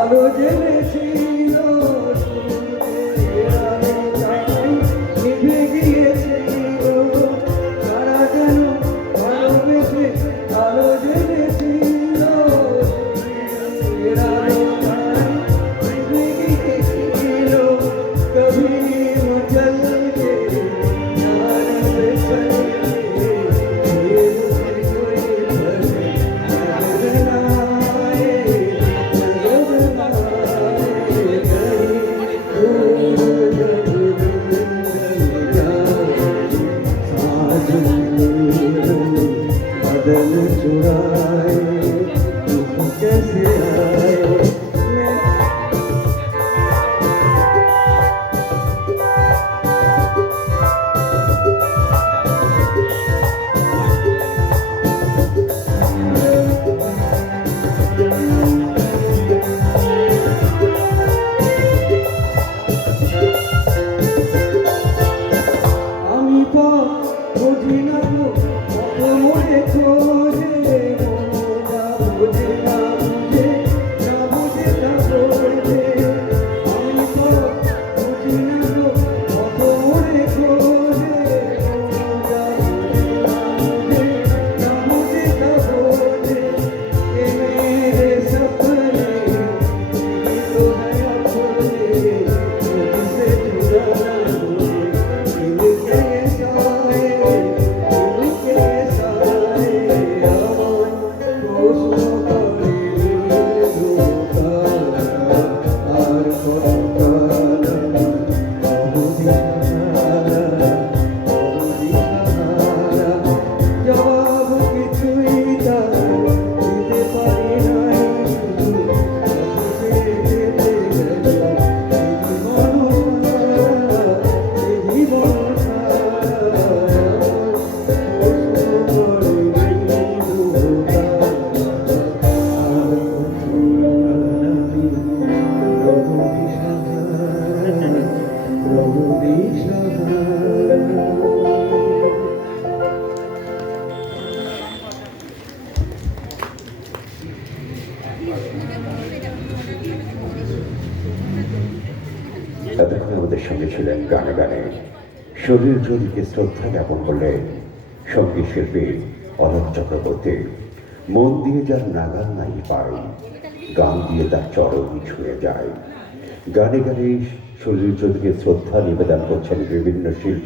আলো জেনেছিল নিভে গিয়েছিল তারা যেন ভালোবেসে আলো জেনেছিল নিভে গিয়েছিল কবি মচল কে बदल चुराए तुम कैसे आए আমি তো বুঝি না মোরে খোঁজে না বুঝে না বুঝে না বুঝে না বোঝে আমি তো বুঝি না কত মোরে খোঁজে না বুঝে না বুঝে না বোঝে এ মেরে सपने तो है अपने मुझसे जुदा এতক্ষণ আমাদের সঙ্গে ছিলেন গানে গানে শরীর জড়িকে শ্রদ্ধা জ্ঞাপন করলেন সঙ্গীত শিল্পী অলোক চক্রবর্তী। মন দিয়ে যার নাগাল নাই পাই, গান দিয়ে তার চরণ ছুঁয়ে যায়। গানে গানে শরীর জড়িকে শ্রদ্ধা নিবেদন করছেন বিভিন্ন শিল্পীরা।